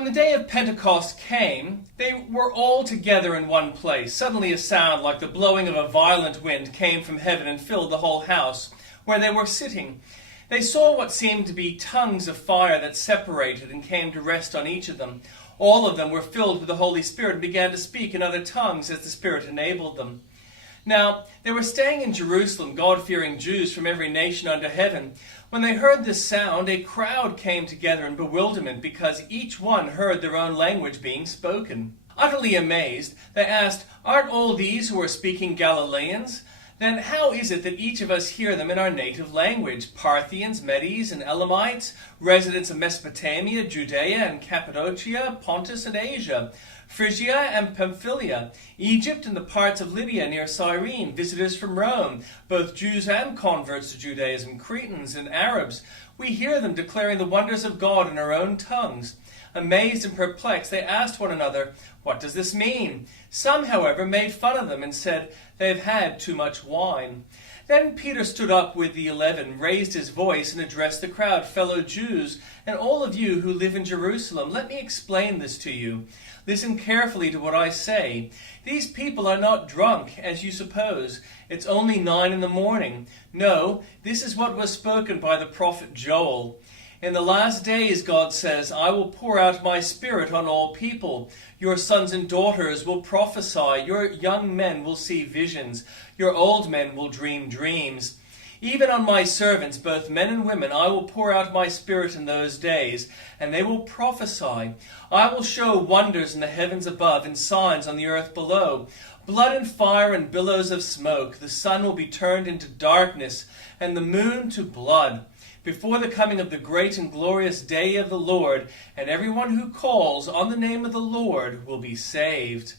When the day of Pentecost came, they were all together in one place. Suddenly a sound like the blowing of a violent wind came from heaven and filled the whole house where they were sitting. They saw what seemed to be tongues of fire that separated and came to rest on each of them. All of them were filled with the Holy Spirit and began to speak in other tongues as the Spirit enabled them. Now, they were staying in Jerusalem, God-fearing Jews from every nation under heaven. When they heard this sound, a crowd came together in bewilderment because each one heard their own language being spoken. Utterly amazed, they asked, "Aren't all these who are speaking Galileans? Then how is it that each of us hear them in our native language? Parthians, Medes, and Elamites, residents of Mesopotamia, Judea and Cappadocia, Pontus and Asia, Phrygia and Pamphylia, Egypt and the parts of Libya near Cyrene, visitors from Rome, both Jews and converts to Judaism, Cretans and Arabs. We hear them declaring the wonders of God in our own tongues." Amazed and perplexed, they asked one another, "What does this mean?" Some, however, made fun of them and said, "They have had too much wine." Then Peter stood up with the 11, raised his voice, and addressed the crowd, "Fellow Jews, and all of you who live in Jerusalem, let me explain this to you. Listen carefully to what I say. These people are not drunk, as you suppose. It's only 9 in the morning. No, this is what was spoken by the prophet Joel. In the last days, God says, I will pour out my Spirit on all people. Your sons and daughters will prophesy. Your young men will see visions. Your old men will dream dreams. Even on my servants, both men and women, I will pour out my Spirit in those days, and they will prophesy. I will show wonders in the heavens above and signs on the earth below. Blood and fire and billows of smoke. The sun will be turned into darkness, and the moon to blood, before the coming of the great and glorious day of the Lord, and everyone who calls on the name of the Lord will be saved."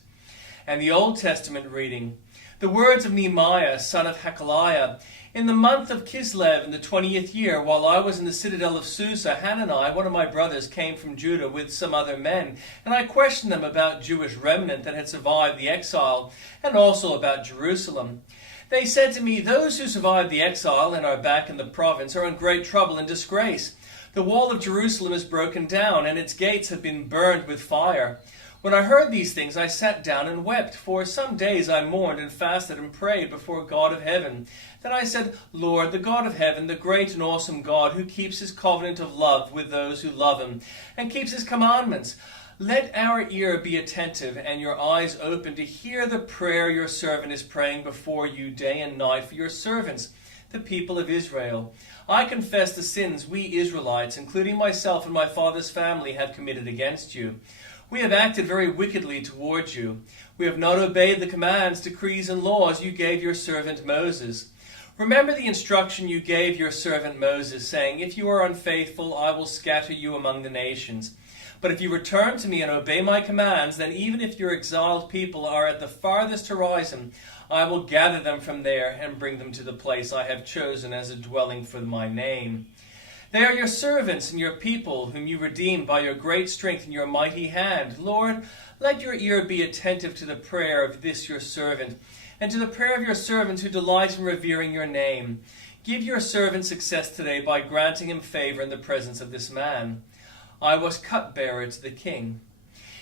And the Old Testament reading, the words of Nehemiah, son of Hakaliah. In the month of Kislev, in the 20th year, while I was in the citadel of Susa, Hanani, one of my brothers, came from Judah with some other men, and I questioned them about Jewish remnant that had survived the exile, and also about Jerusalem. They said to me, "Those who survived the exile and are back in the province are in great trouble and disgrace. The wall of Jerusalem is broken down, and its gates have been burned with fire." When I heard these things, I sat down and wept. For some days I mourned and fasted and prayed before God of heaven. Then I said, "Lord, the God of heaven, the great and awesome God, who keeps his covenant of love with those who love him, and keeps his commandments, let our ear be attentive and your eyes open to hear the prayer your servant is praying before you day and night for your servants, the people of Israel. I confess the sins we Israelites, including myself and my father's family, have committed against you. We have acted very wickedly towards you. We have not obeyed the commands, decrees, and laws you gave your servant Moses. Remember the instruction you gave your servant Moses, saying, 'If you are unfaithful, I will scatter you among the nations.' But if you return to me and obey my commands, then even if your exiled people are at the farthest horizon, I will gather them from there and bring them to the place I have chosen as a dwelling for my name. They are your servants and your people, whom you redeemed by your great strength and your mighty hand. Lord, let your ear be attentive to the prayer of this your servant, and to the prayer of your servants who delight in revering your name. Give your servant success today by granting him favor in the presence of this man." I was cupbearer to the king.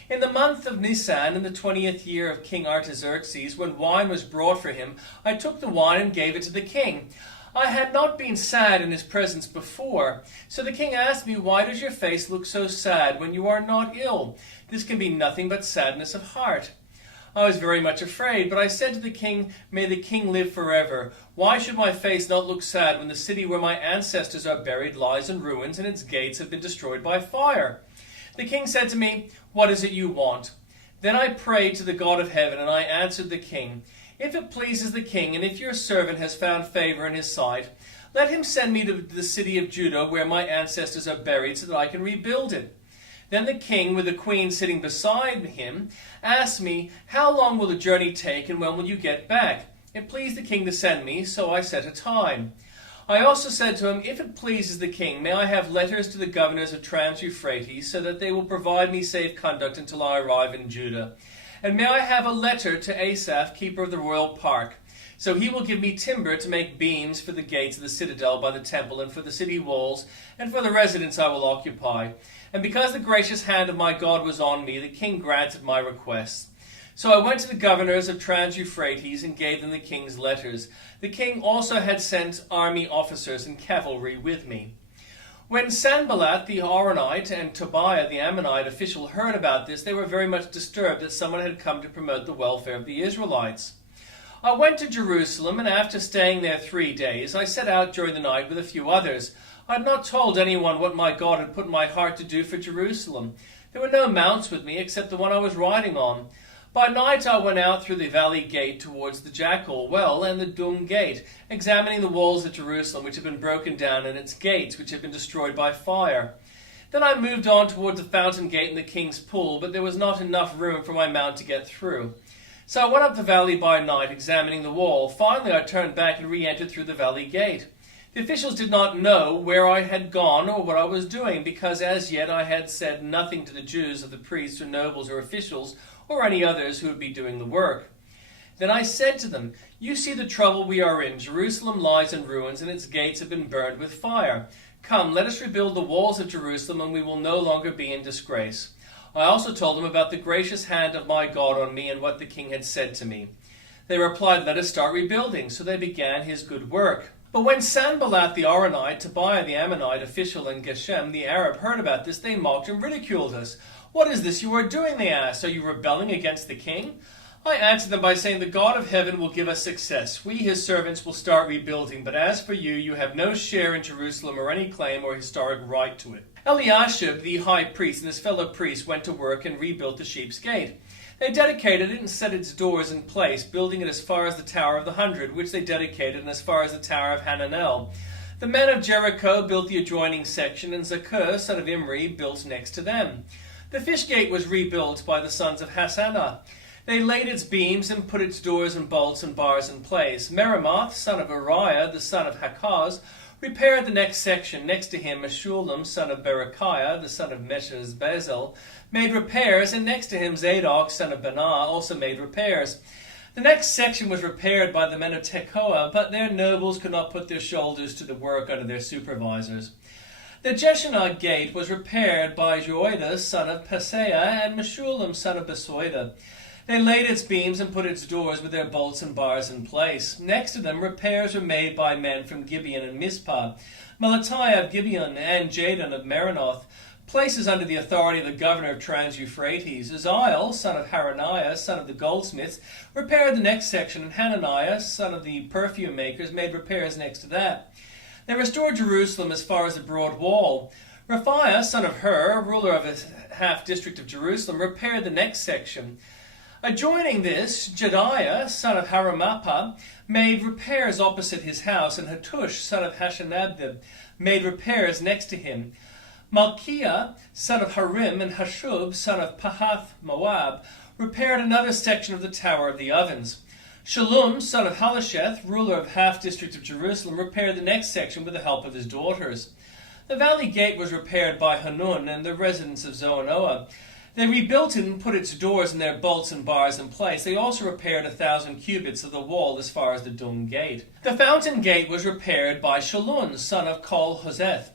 In the month of Nisan, in the 20th year of King Artaxerxes, when wine was brought for him, I took the wine and gave it to the king. I had not been sad in his presence before. So the king asked me, "Why does your face look so sad when you are not ill? This can be nothing but sadness of heart." I was very much afraid, but I said to the king, "May the king live forever. Why should my face not look sad when the city where my ancestors are buried lies in ruins and its gates have been destroyed by fire?" The king said to me, "What is it you want?" Then I prayed to the God of heaven, and I answered the king, "If it pleases the king, and if your servant has found favor in his sight, let him send me to the city of Judah where my ancestors are buried so that I can rebuild it." Then the king, with the queen sitting beside him, asked me, "How long will the journey take, and when will you get back?" It pleased the king to send me, so I set a time. I also said to him, "If it pleases the king, may I have letters to the governors of Trans-Euphrates, so that they will provide me safe conduct until I arrive in Judah? And may I have a letter to Asaph, keeper of the royal park, so he will give me timber to make beams for the gates of the citadel by the temple and for the city walls, and for the residence I will occupy. And because the gracious hand of my God was on me, the king granted my requests. So I went to the governors of Trans-Euphrates and gave them the king's letters. The king also had sent army officers and cavalry with me. When Sanballat the Horonite and Tobiah the Ammonite official heard about this, they were very much disturbed that someone had come to promote the welfare of the Israelites. I went to Jerusalem, and after staying there 3 days, I set out during the night with a few others. I had not told anyone what my God had put in my heart to do for Jerusalem. There were no mounts with me except the one I was riding on. By night I went out through the valley gate towards the Jackal Well and the Dung Gate, examining the walls of Jerusalem which had been broken down and its gates which had been destroyed by fire. Then I moved on towards the fountain gate and the king's pool, but there was not enough room for my mount to get through. So I went up the valley by night, examining the wall. Finally I turned back and re-entered through the valley gate. The officials did not know where I had gone or what I was doing, because as yet I had said nothing to the Jews of the priests or nobles or officials or any others who would be doing the work. Then I said to them, "You see the trouble we are in. Jerusalem lies in ruins, and its gates have been burned with fire. Come, let us rebuild the walls of Jerusalem, and we will no longer be in disgrace." I also told them about the gracious hand of my God on me and what the king had said to me. They replied, "Let us start rebuilding." So they began his good work. But when Sanballat the Horonite, Tobiah the Ammonite official, and Geshem the Arab heard about this, they mocked and ridiculed us. "What is this you are doing?" they asked. "Are you rebelling against the king?" I answered them by saying, "The God of heaven will give us success. We, his servants, will start rebuilding. But as for you, you have no share in Jerusalem or any claim or historic right to it." Eliashib, the high priest, and his fellow priests went to work and rebuilt the Sheep's Gate. They dedicated it and set its doors in place, building it as far as the Tower of the 100, which they dedicated, and as far as the Tower of Hananel. The men of Jericho built the adjoining section, and Zakur, son of Imri, built next to them. The Fish Gate was rebuilt by the sons of Hassanah. They laid its beams and put its doors and bolts and bars in place. Meremoth, son of Uriah, the son of Hakaz, repaired the next section. Next to him, Meshullam, son of Berechiah, the son of Meshezbezel, made repairs, and next to him, Zadok, son of Benah, also made repairs. The next section was repaired by the men of Tekoa, but their nobles could not put their shoulders to the work under their supervisors. The Jeshanah Gate was repaired by Joiada, son of Paseah, and Meshullam, son of Besoida. They laid its beams and put its doors with their bolts and bars in place. Next to them, repairs were made by men from Gibeon and Mizpah, Melatiah of Gibeon and Jadon of Meronoth, places under the authority of the governor of Trans-Euphrates. Uzziel, son of Haraniah, son of the goldsmiths, repaired the next section, and Hananiah, son of the perfume makers, made repairs next to that. They restored Jerusalem as far as the broad wall. Raphiah, son of Hur, ruler of a half-district of Jerusalem, repaired the next section. Adjoining this, Jediah, son of Haramapah, made repairs opposite his house, and Hattush, son of Hashanabdib, made repairs next to him. Malchiah, son of Harim, and Hashub, son of Pahath Moab, repaired another section of the Tower of the Ovens. Shallum, son of Halasheth, ruler of half-district of Jerusalem, repaired the next section with the help of his daughters. The valley gate was repaired by Hanun and the residents of Zoanoah. They rebuilt it and put its doors and their bolts and bars in place. They also repaired 1,000 cubits of the wall as far as the Dung Gate. The fountain gate was repaired by Shallun, son of Kol-Hoseth,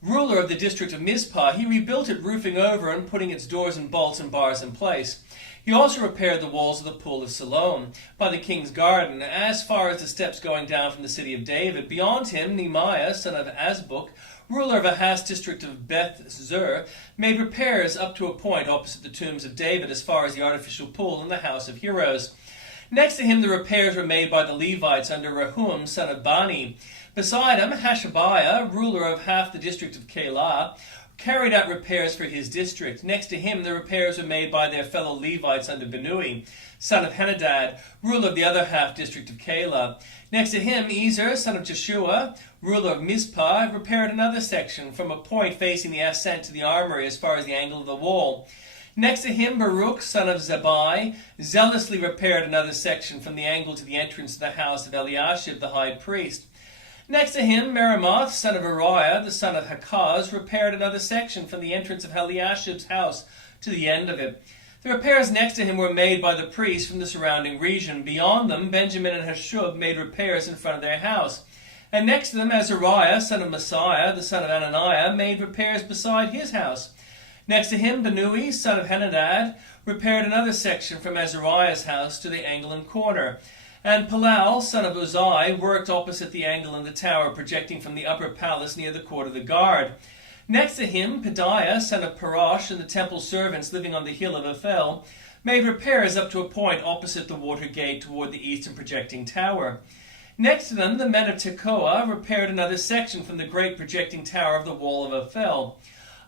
ruler of the district of Mizpah. He rebuilt it, roofing over and putting its doors and bolts and bars in place. He also repaired the walls of the pool of Siloam by the king's garden, as far as the steps going down from the city of David. Beyond him, Nehemiah, son of Azbuk, ruler of a half-district of Beth-Zur, made repairs up to a point opposite the tombs of David, as far as the artificial pool in the house of heroes. Next to him, the repairs were made by the Levites under Rehum, son of Bani. Beside him, Hashabiah, ruler of half the district of Keilah, carried out repairs for his district. Next to him, the repairs were made by their fellow Levites under Benui, son of Henadad, ruler of the other half-district of Keilah. Next to him, Ezer, son of Jeshua, ruler of Mizpah, repaired another section from a point facing the ascent to the armory as far as the angle of the wall. Next to him, Baruch, son of Zabai, zealously repaired another section from the angle to the entrance to the house of Eliashib the high priest. Next to him, Meremoth, son of Uriah, the son of Hakaz, repaired another section from the entrance of Eliashib's house to the end of it. The repairs next to him were made by the priests from the surrounding region. Beyond them, Benjamin and Hashub made repairs in front of their house. And next to them, Azariah, son of Messiah, the son of Ananiah, made repairs beside his house. Next to him, Benui, son of Henadad, repaired another section from Azariah's house to the angle and corner. And Palal, son of Uzai, worked opposite the angle in the tower projecting from the upper palace near the court of the guard. Next to him, Pedaiah, son of Parosh, and the temple servants living on the hill of Ophel, made repairs up to a point opposite the water gate toward the eastern projecting tower. Next to them, the men of Tekoa repaired another section from the great projecting tower of the wall of Ophel.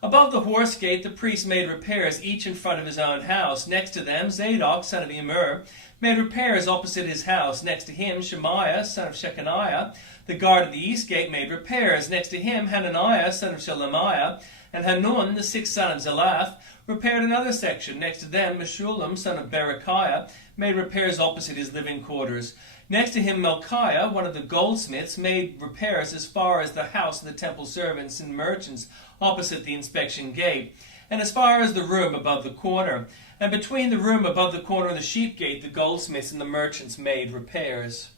Above the horse gate, the priests made repairs, each in front of his own house. Next to them, Zadok, son of Immer, made repairs opposite his house. Next to him, Shemaiah, son of Shechaniah, the guard of the east gate, made repairs. Next to him, Hananiah, son of Shelemiah, and Hanun, the sixth son of Zelaph, repaired another section. Next to them, Meshullam, son of Berechiah, made repairs opposite his living quarters. Next to him, Melchiah, one of the goldsmiths, made repairs as far as the house of the temple servants and merchants opposite the inspection gate, and as far as the room above the corner. And between the room above the corner and the sheep gate, the goldsmiths and the merchants made repairs.